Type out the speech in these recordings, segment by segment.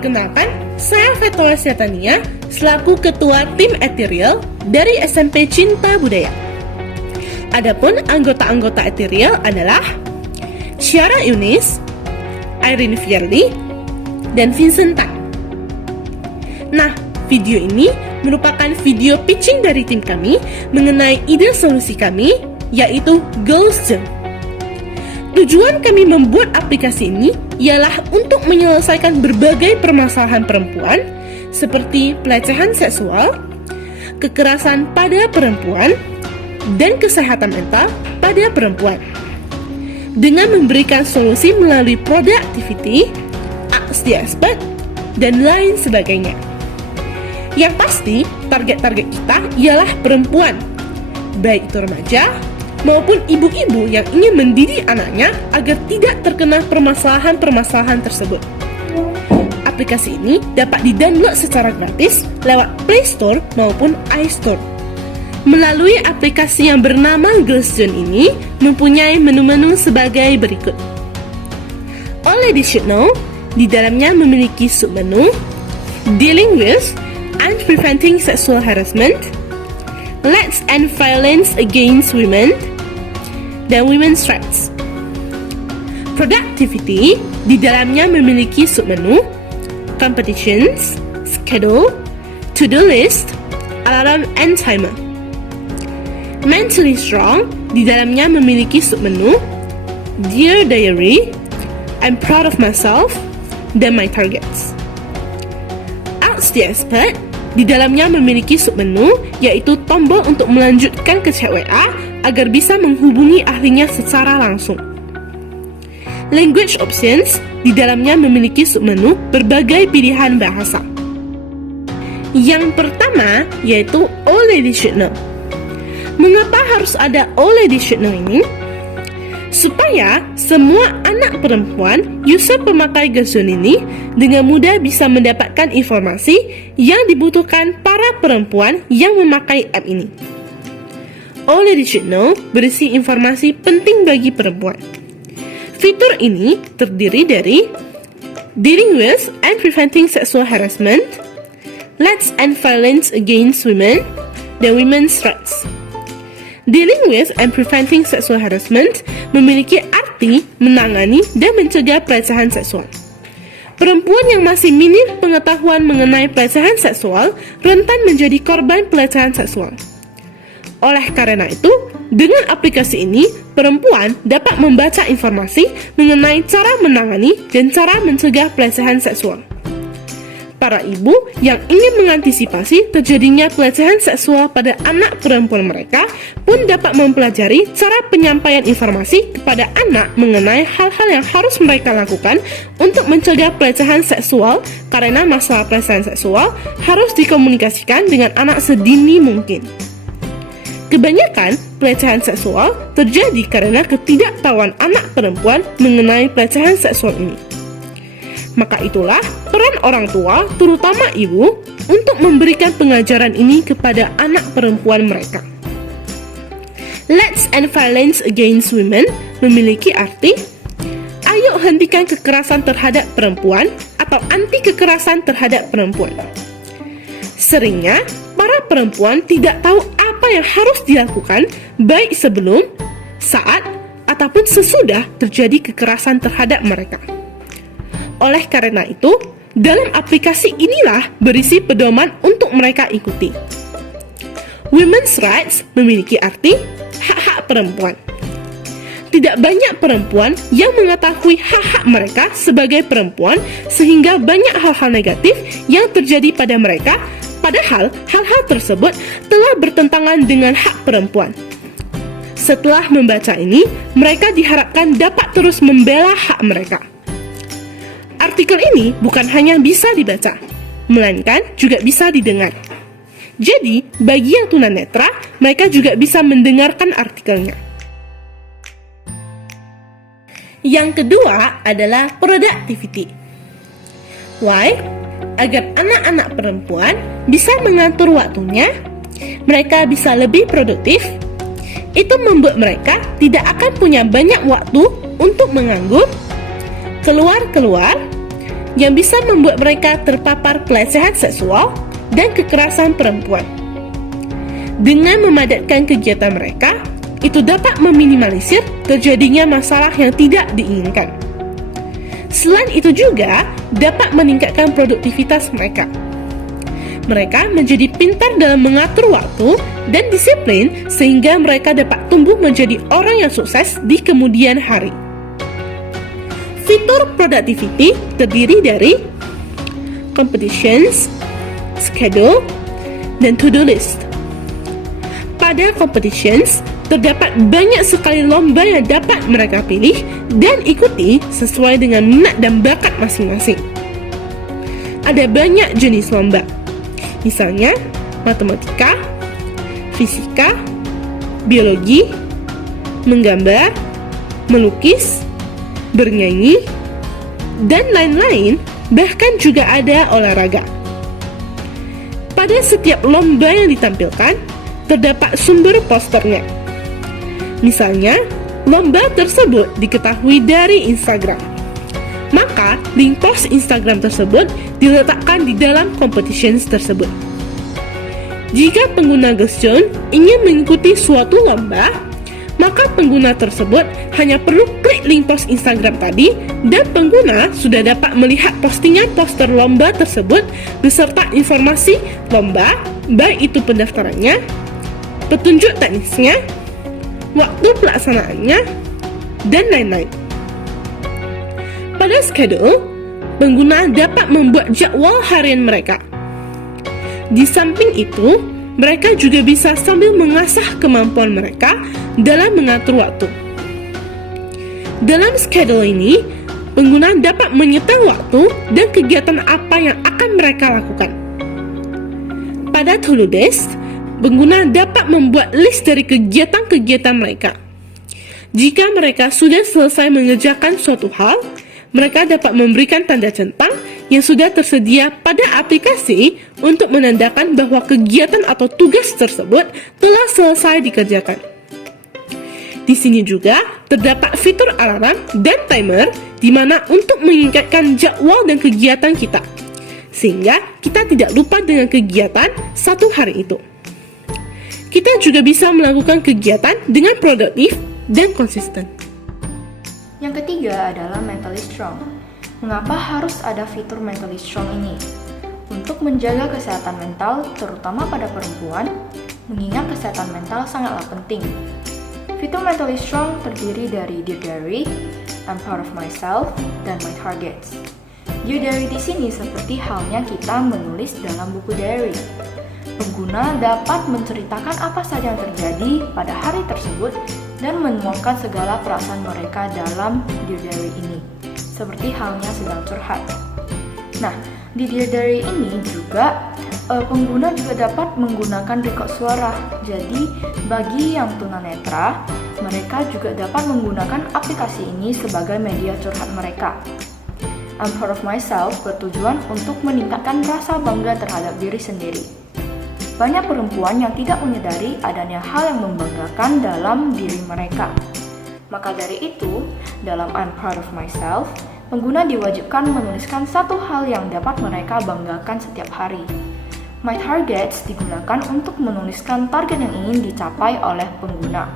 Perkenalkan, saya Fetola Siatania selaku Ketua Tim Ethereal dari SMP Cinta Budaya. Adapun anggota-anggota Ethereal adalah Ciara Yunis, Irene Fierly, dan Vincent Tan. Nah, video ini merupakan video pitching dari tim kami mengenai ide solusi kami, yaitu Girls Gym. Tujuan kami membuat aplikasi ini ialah untuk menyelesaikan berbagai permasalahan perempuan seperti pelecehan seksual, kekerasan pada perempuan, dan kesehatan mental pada perempuan. Dengan memberikan solusi melalui productivity, ask the expert, dan lain sebagainya. Yang pasti, target-target kita ialah perempuan, baik itu remaja maupun ibu-ibu yang ingin mendidik anaknya agar tidak terkena permasalahan-permasalahan tersebut. Aplikasi ini dapat di-download secara gratis lewat Play Store maupun iStore. Melalui aplikasi yang bernama Girls Gym ini mempunyai menu-menu sebagai berikut. All Ladies Should Know di dalamnya memiliki submenu Dealing with and Preventing Sexual Harassment, Let's End Violence Against Women, dan Women's Rights. Productivity di dalamnya memiliki submenu Competitions, Schedule, To-Do List, Alarm, and Timer. Mentally Strong di dalamnya memiliki submenu Dear Diary, I'm Proud of Myself, dan My Targets. Ask the Expert di dalamnya memiliki submenu yaitu tombol untuk melanjutkan ke chat WA agar bisa menghubungi ahlinya secara langsung. Language Options di dalamnya memiliki submenu berbagai pilihan bahasa. Yang pertama yaitu All Ladies Should Know. Mengapa harus ada All Ladies Should Know ini? Supaya semua anak perempuan user pemakai Girls Gym ini dengan mudah bisa mendapatkan informasi yang dibutuhkan para perempuan yang memakai app ini. All Ladies Should Know berisi informasi penting bagi perempuan. Fitur ini terdiri dari Dealing with and Preventing Sexual Harassment, Let's End Violence Against Women, dan Women's Rights. Dealing with and Preventing Sexual Harassment memiliki arti menangani dan mencegah pelecehan seksual. Perempuan yang masih minim pengetahuan mengenai pelecehan seksual rentan menjadi korban pelecehan seksual. Oleh karena itu, dengan aplikasi ini, perempuan dapat membaca informasi mengenai cara menangani dan cara mencegah pelecehan seksual. Para ibu yang ingin mengantisipasi terjadinya pelecehan seksual pada anak perempuan mereka pun dapat mempelajari cara penyampaian informasi kepada anak mengenai hal-hal yang harus mereka lakukan untuk mencegah pelecehan seksual, karena masalah pelecehan seksual harus dikomunikasikan dengan anak sedini mungkin. Kebanyakan pelecehan seksual terjadi karena ketidaktahuan anak perempuan mengenai pelecehan seksual ini. Maka itulah peran orang tua, terutama ibu, untuk memberikan pengajaran ini kepada anak perempuan mereka. Let's End Violence Against Women memiliki arti ayo hentikan kekerasan terhadap perempuan atau anti kekerasan terhadap perempuan. Seringnya, para perempuan tidak tahu apa yang harus dilakukan baik sebelum, saat, ataupun sesudah terjadi kekerasan terhadap mereka. Oleh karena itu, dalam aplikasi inilah berisi pedoman untuk mereka ikuti. Women's Rights memiliki arti hak-hak perempuan. Tidak banyak perempuan yang mengetahui hak-hak mereka sebagai perempuan, sehingga banyak hal-hal negatif yang terjadi pada mereka, padahal hal-hal tersebut telah bertentangan dengan hak perempuan. Setelah membaca ini, mereka diharapkan dapat terus membela hak mereka. Artikel ini bukan hanya bisa dibaca, melainkan juga bisa didengar. Jadi, bagi yang tunanetra, mereka juga bisa mendengarkan artikelnya. Yang kedua adalah productivity. Why? Agar anak-anak perempuan bisa mengatur waktunya, mereka bisa lebih produktif. Itu membuat mereka tidak akan punya banyak waktu untuk menganggur, keluar-keluar, yang bisa membuat mereka terpapar pelecehan seksual dan kekerasan perempuan. Dengan memadatkan kegiatan mereka, itu dapat meminimalisir terjadinya masalah yang tidak diinginkan. Selain itu juga dapat meningkatkan produktivitas mereka. Mereka menjadi pintar dalam mengatur waktu dan disiplin sehingga mereka dapat tumbuh menjadi orang yang sukses di kemudian hari. Fitur productivity terdiri dari competitions, schedule, dan to-do list. Pada competitions, terdapat banyak sekali lomba yang dapat mereka pilih dan ikuti sesuai dengan minat dan bakat masing-masing. Ada banyak jenis lomba, misalnya matematika, fisika, biologi, menggambar, melukis, bernyanyi, dan lain-lain, bahkan juga ada olahraga. Pada setiap lomba yang ditampilkan, terdapat sumber posternya. Misalnya, lomba tersebut diketahui dari Instagram. Maka, link post Instagram tersebut diletakkan di dalam competitions tersebut. Jika pengguna Gestion ingin mengikuti suatu lomba, maka pengguna tersebut hanya perlu klik link post Instagram tadi dan pengguna sudah dapat melihat postingan poster lomba tersebut beserta informasi lomba, baik itu pendaftarannya, petunjuk teknisnya, waktu pelaksanaannya, dan lain-lain. Pada schedule, pengguna dapat membuat jadwal harian mereka. Di samping itu, mereka juga bisa sambil mengasah kemampuan mereka dalam mengatur waktu. Dalam schedule ini, pengguna dapat menyetel waktu dan kegiatan apa yang akan mereka lakukan. Pada to-do list, pengguna dapat membuat list dari kegiatan-kegiatan mereka. Jika mereka sudah selesai mengerjakan suatu hal, mereka dapat memberikan tanda centang yang sudah tersedia pada aplikasi untuk menandakan bahwa kegiatan atau tugas tersebut telah selesai dikerjakan. Di sini juga terdapat fitur alarm dan timer di mana untuk mengingatkan jadwal dan kegiatan kita, sehingga kita tidak lupa dengan kegiatan satu hari itu. Kita juga bisa melakukan kegiatan dengan produktif dan konsisten. Yang ketiga adalah mentally strong. Mengapa harus ada fitur mentally strong ini? Untuk menjaga kesehatan mental, terutama pada perempuan, mengingat kesehatan mental sangatlah penting. Fitur mentally strong terdiri dari Dear Diary, I'm Proud of Myself, dan My Targets. Dear Diary di sini seperti halnya kita menulis dalam buku diary. Pengguna dapat menceritakan apa saja yang terjadi pada hari tersebut dan menuangkan segala perasaan mereka dalam Dear Diary ini, seperti halnya sedang curhat. Nah, di Dear Diary ini juga pengguna juga dapat menggunakan record suara. Jadi, bagi yang tunanetra, mereka juga dapat menggunakan aplikasi ini sebagai media curhat mereka. I'm Proud of Myself bertujuan untuk meningkatkan rasa bangga terhadap diri sendiri. Banyak perempuan yang tidak menyadari adanya hal yang membanggakan dalam diri mereka. Maka dari itu, dalam I'm Proud of Myself, pengguna diwajibkan menuliskan satu hal yang dapat mereka banggakan setiap hari. My Targets digunakan untuk menuliskan target yang ingin dicapai oleh pengguna.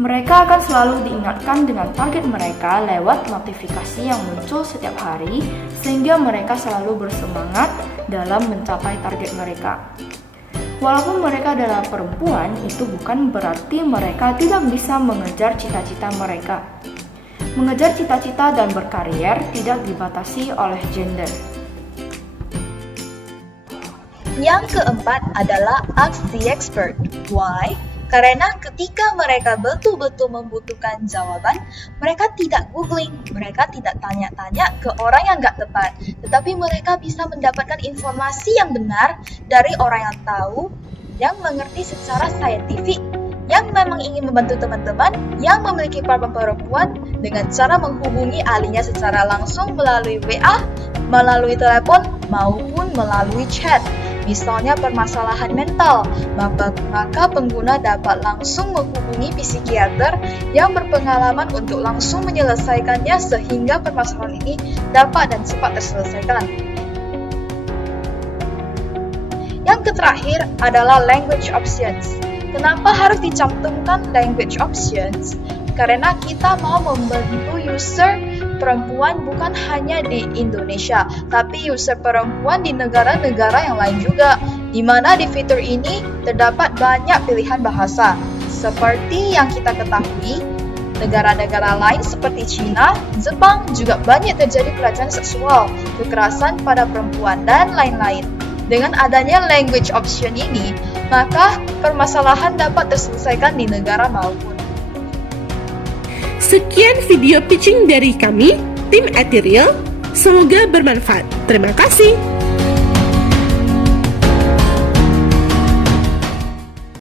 Mereka akan selalu diingatkan dengan target mereka lewat notifikasi yang muncul setiap hari, sehingga mereka selalu bersemangat dalam mencapai target mereka. Walaupun mereka adalah perempuan, itu bukan berarti mereka tidak bisa mengejar cita-cita mereka. Mengejar cita-cita dan berkarier tidak dibatasi oleh gender. Yang keempat adalah Ask the Expert. Why? Karena ketika mereka betul-betul membutuhkan jawaban, mereka tidak googling, mereka tidak tanya-tanya ke orang yang gak tepat, tetapi mereka bisa mendapatkan informasi yang benar dari orang yang tahu, yang mengerti secara saintifik, yang memang ingin membantu teman-teman yang memiliki problem perempuan dengan cara menghubungi ahlinya secara langsung melalui WA, melalui telepon, maupun melalui chat. misalnya permasalahan mental, maka pengguna dapat langsung menghubungi psikiater yang berpengalaman untuk langsung menyelesaikannya sehingga permasalahan ini dapat dan cepat terselesaikan. Yang terakhir adalah language options. Kenapa harus dicantumkan language options? Karena kita mau membantu user perempuan bukan hanya di Indonesia, tapi user perempuan di negara-negara yang lain juga, di mana di fitur ini terdapat banyak pilihan bahasa. Seperti yang kita ketahui, negara-negara lain seperti China, Jepang juga banyak terjadi pelecehan seksual, kekerasan pada perempuan, dan lain-lain. Dengan adanya language option ini, maka permasalahan dapat terselesaikan di negara maupun. Sekian video pitching dari kami, tim Ethereal. Semoga bermanfaat. Terima kasih.